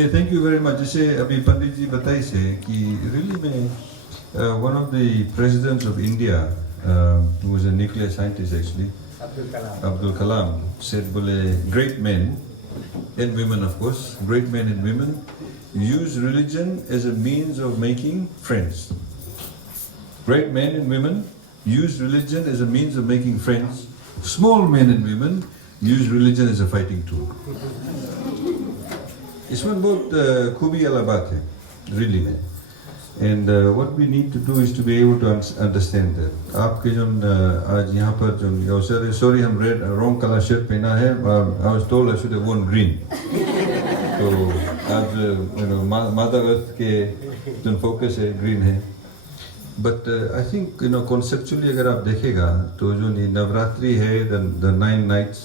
नहीं, thank you very much. जैसे अभी पंडित जी बताई से कि रियली में one of the presidents of India, who was a nuclear scientist actually, Abdul Kalam, said, "Bole, great men and women, of course, great men and women use religion as a means of making friends. Great men and women use religion as a means of making friends. Small men and women use religion as a fighting tool." इसमें बहुत खूबी वाला बात है, really में. And what we need to do is to be able to understand that. आपके जो आज यहाँ पर जो sorry हम red wrong color shirt पहना है. I was told I should have worn green. तो आज Mother Earth के जो focus है green है. But I think conceptually अगर आप देखेगा तो जो नवरात्रि है, the 9 nights,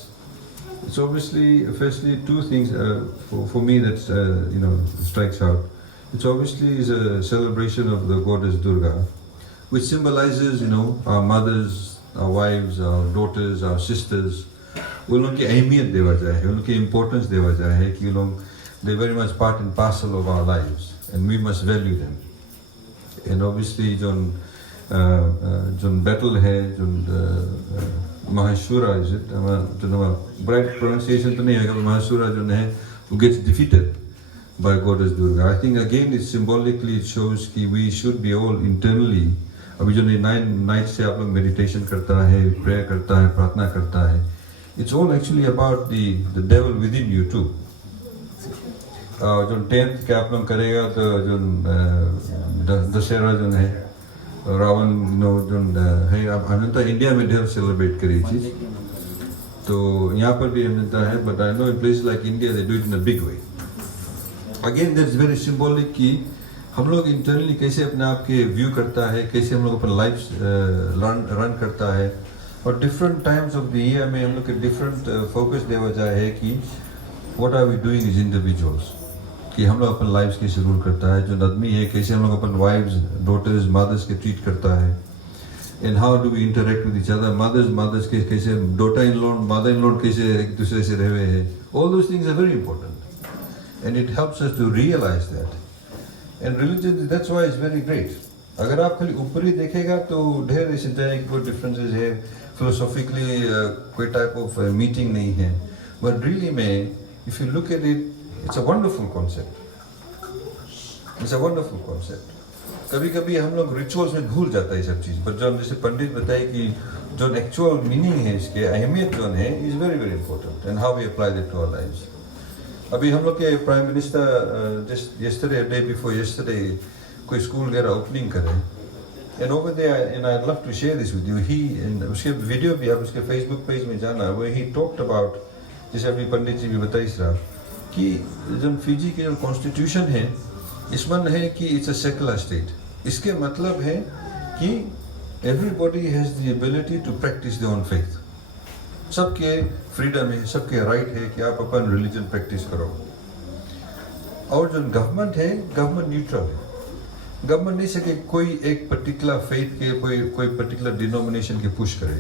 it's obviously firstly two things for me that strikes out. It's obviously is a celebration of the goddess Durga, which symbolizes our mothers, our wives, our daughters, our sisters. उन लोगों की अहमियत देवा जाए है, उन लोगों की importance देवा जाए है कि लोग they're very much part and parcel of our lives and we must value them. And obviously जो battle है, जो Mahashura, is it? Right pronunciation to nahi hai, Mahashura जो है who gets defeated by goddess Durga. I think again it symbolically it shows कि we should be all internally. अभी जो 9 nights से आप लोग meditation करता है, prayer करता है, प्रार्थना करता है. It's all actually about the devil within you too. जो 10th के आप लोग करेगा तो जो दशहरा जो है रावण जो है, अब हमने इंडिया में ढेर सेलिब्रेट करी चीज, तो यहाँ पर भी हमने है. But I know in places like India they do it in a big way. Again that is very symbolic कि हम लोग इंटरनली कैसे अपने आप के व्यू करता है, कैसे हम लोग अपना लाइफ रन करता है. और different times of the year में हम लोग के डिफरेंट फोकस देवा जाए है कि what are we doing as individuals, कि हम लोग अपन लाइफ कैसे रूल करता है. जो आदमी है कैसे हम लोग अपन वाइफ्स, डॉटर्स, मदर्स के ट्रीट करता है. And how do we interact with each other. Mothers के कैसे, daughter in law, mother in law कैसे एक दूसरे से रहे हैं. All those things are very important and it helps us to realize that. And religion that's why is very great. अगर आप खाली ऊपर ही देखेगा तो ढेर ऐसे कोई डिफरेंसेस है, फिलोसॉफिकली कोई टाइप ऑफ मीटिंग नहीं है. बट रियली में if you look at it, it's a wonderful concept. It's a wonderful concept. कभी-कभी हम लोग रिचुअल्स में भूल जाता है सब चीज. पर जो जैसे पंडित बताए कि जो एक्चुअल मीनिंग है इसके, अहमियत जो है, is very very important and how we apply that to our lives. अभी हम लोग के prime minister just yesterday, day before yesterday, कोई स्कूल वगैरह ओपनिंग करे. And over there, and I love to share this with you. ही उसके video भी आप उसके फेसबुक पेज में जाना, वो ही टॉक्ड अबाउट, जैसे अभी पंडित जी भी बताई रहा कि जो फिजी के जो कॉन्स्टिट्यूशन है इसमें है कि इट्स अ सेकुलर स्टेट. इसके मतलब है कि everybody has the ability to practice their own faith. सबके फ्रीडम है, सबके राइट है कि आप अपन रिलीजन प्रैक्टिस करो. और जो गवर्नमेंट है, गवर्नमेंट न्यूट्रल है. गवर्नमेंट नहीं सके कोई एक पर्टिकुलर फेथ के, कोई पर्टिकुलर डिनोमिनेशन के पुश करे.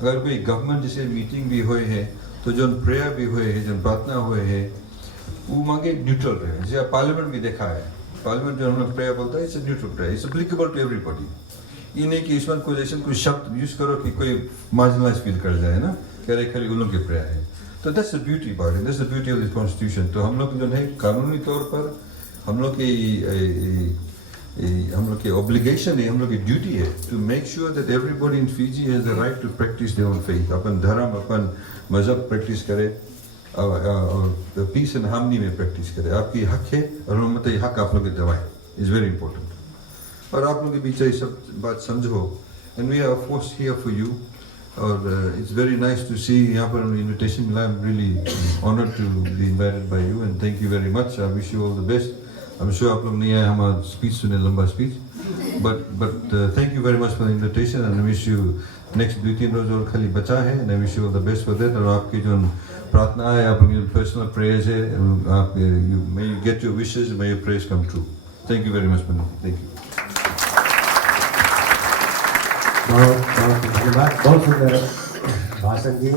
अगर कोई गवर्नमेंट जैसे मीटिंग भी हुए है तो जो प्रेयर भी हुए है, जो प्रार्थना हुए है, वो मांगे न्यूट्रल रहे. जैसे पार्लियामेंट भी देखा है, पार्लियामेंट जो हम लोग प्रेयर बोलता है, it's neutral prayer, it's applicable to everybody. ये नहीं कि इसमें कोई ऐसा कोई शब्द यूज करो कि कोई मार्जिनलाइज फील कर जाए ना, कह रहे खाली उन लोग के प्रेयर है. तो that's the beauty about it, that's the beauty of this constitution. तो हम लोग जो है कानूनी तौर पर हम लोग के ऑब्लिगेशन है, हम लोग की ड्यूटी है to make sure that everybody in Fiji has the right to practice their own faith. अपन धर्म, अपन मजहब प्रैक्टिस करे और पीस एंड हार्मनी में प्रैक्टिस करे. आपकी हक है और मतलब हक आप लोग की दवाई इज वेरी इंपॉर्टेंट. और आप लोग के बीच ये सब बात समझो. And we are force here for you. और it's very nice to see यहाँ पर इन्विटेशन मिला. I am really honoured to be invited by you and thank you very much. I wish you all the best. I am sure आप लोग नहीं आए हमारा speech सुने, लंबा speech, but thank you very much for the invitation and I wish you next 2-3 रोज और खाली बचा है and I wish you all the best for that. और आपकी जो प्रार्थना है, आपकी जो पर्सनल प्रेयर्स है, आप may you get your wishes, may your prayers come true. Thank you very much Pandit. Thank you. बहुत बहुत धन्यवाद. बहुत सुंदर भाषण दी.